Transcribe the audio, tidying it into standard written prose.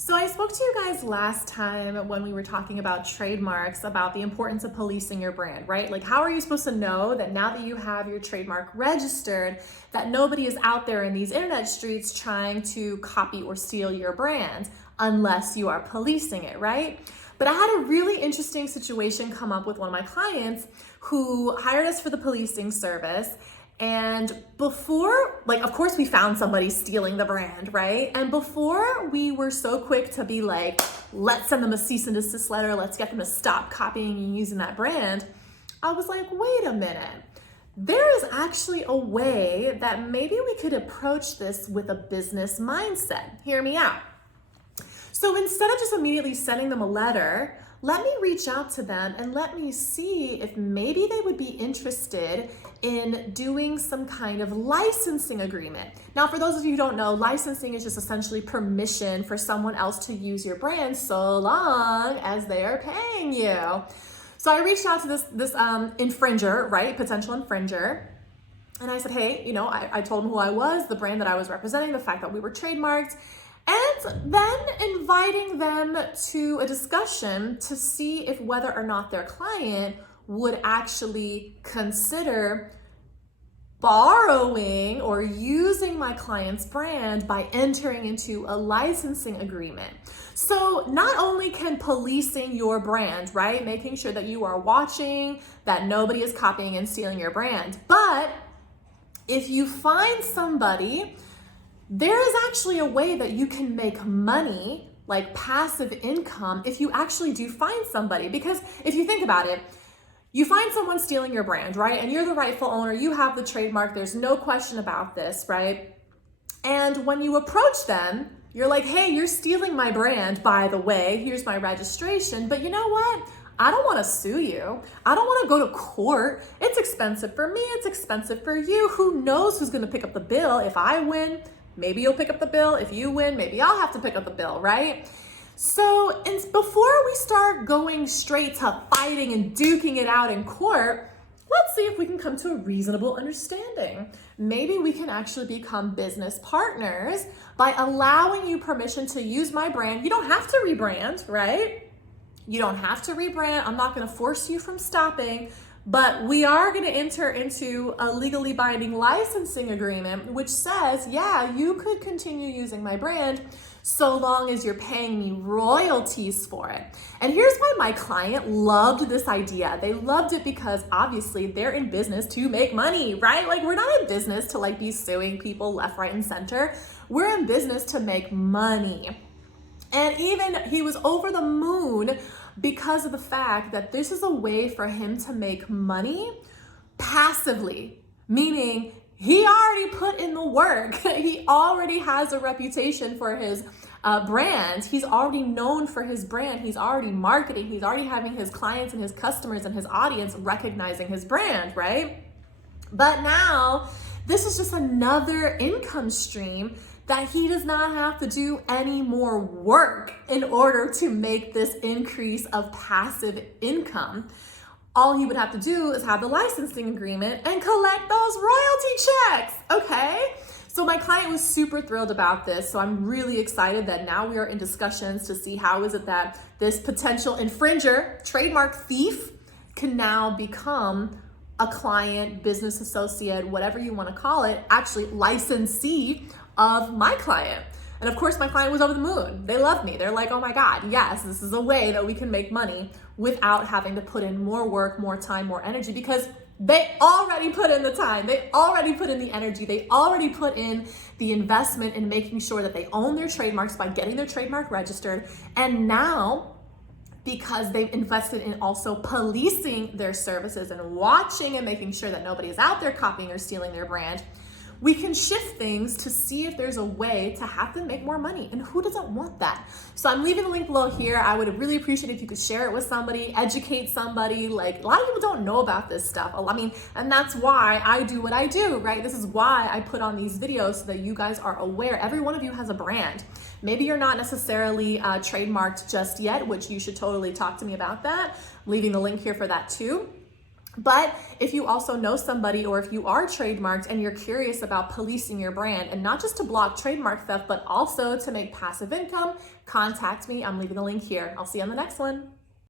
So I spoke to you guys last time when we were talking about trademarks, about the importance of policing your brand, right? Like, how are you supposed to know that now that you have your trademark registered, that nobody is out there in these internet streets trying to copy or steal your brand unless you are policing it, right? But I had a really interesting situation come up with one of my clients who hired us for the policing service. And before, of course we found somebody stealing the brand, right? And before we were so quick to be like, let's send them a cease and desist letter, let's get them to stop copying and using that brand, I was like, wait a minute. There is actually a way that maybe we could approach this with a business mindset. Hear me out. So instead of just immediately sending them a letter, let me reach out to them and let me see if maybe they would be interested in doing some kind of licensing agreement. Now, for those of you who don't know, licensing is just essentially permission for someone else to use your brand so long as they are paying you. So I reached out to this infringer, right? Potential infringer. And I said, hey, I told him who I was, the brand that I was representing, the fact that we were trademarked, and then inviting them to a discussion to see if whether or not their client would actually consider borrowing or using my client's brand by entering into a licensing agreement. So not only can policing your brand, right, making sure that you are watching, that nobody is copying and stealing your brand, but if you find somebody, there is actually a way that you can make money, like passive income, if you actually do find somebody. Because if you think about it, you find someone stealing your brand, right? And you're the rightful owner, you have the trademark, there's no question about this, right? And when you approach them, you're like, hey, you're stealing my brand, by the way, here's my registration, but you know what? I don't want to sue you. I don't want to go to court. It's expensive for me, it's expensive for you. Who knows who's going to pick up the bill? If I win, maybe you'll pick up the bill. If you win, maybe I'll have to pick up the bill, right? So before we start going straight to fighting and duking it out in court, let's see if we can come to a reasonable understanding. Maybe we can actually become business partners by allowing you permission to use my brand. You don't have to rebrand, right? You don't have to rebrand. I'm not going to force you from stopping. But we are going to enter into a legally binding licensing agreement, which says, yeah, you could continue using my brand so long as you're paying me royalties for it. And here's why my client loved this idea. They loved it because obviously they're in business to make money, right? Like, we're not in business to be suing people left, right, and center. We're in business to make money. And even he was over the moon because of the fact that this is a way for him to make money passively, meaning he already put in the work. He already has a reputation for his brand. He's already known for his brand. He's already marketing. He's already having his clients and his customers and his audience recognizing his brand, right? But now this is just another income stream that he does not have to do any more work in order to make this increase of passive income. All he would have to do is have the licensing agreement and collect those royalty checks, okay? So my client was super thrilled about this. So I'm really excited that now we are in discussions to see how is it that this potential infringer, trademark thief, can now become a client, business associate, whatever you want to call it, actually licensee of my client. And of course, my client was over the moon. They love me. They're like, oh my God, yes, this is a way that we can make money without having to put in more work, more time, more energy, because they already put in the time. They already put in the energy. They already put in the investment in making sure that they own their trademarks by getting their trademark registered. And now, because they've invested in also policing their services and watching and making sure that nobody is out there copying or stealing their brand, we can shift things to see if there's a way to have them make more money. And who doesn't want that? So I'm leaving the link below here. I would really appreciate if you could share it with somebody, educate somebody. Like, a lot of people don't know about this stuff. I mean, and that's why I do what I do, right? This is why I put on these videos so that you guys are aware. Every one of you has a brand. Maybe you're not necessarily trademarked just yet, which you should totally talk to me about that. I'm leaving the link here for that too. But if you also know somebody, or if you are trademarked and you're curious about policing your brand, and not just to block trademark theft, but also to make passive income, contact me. I'm leaving the link here. I'll see you on the next one.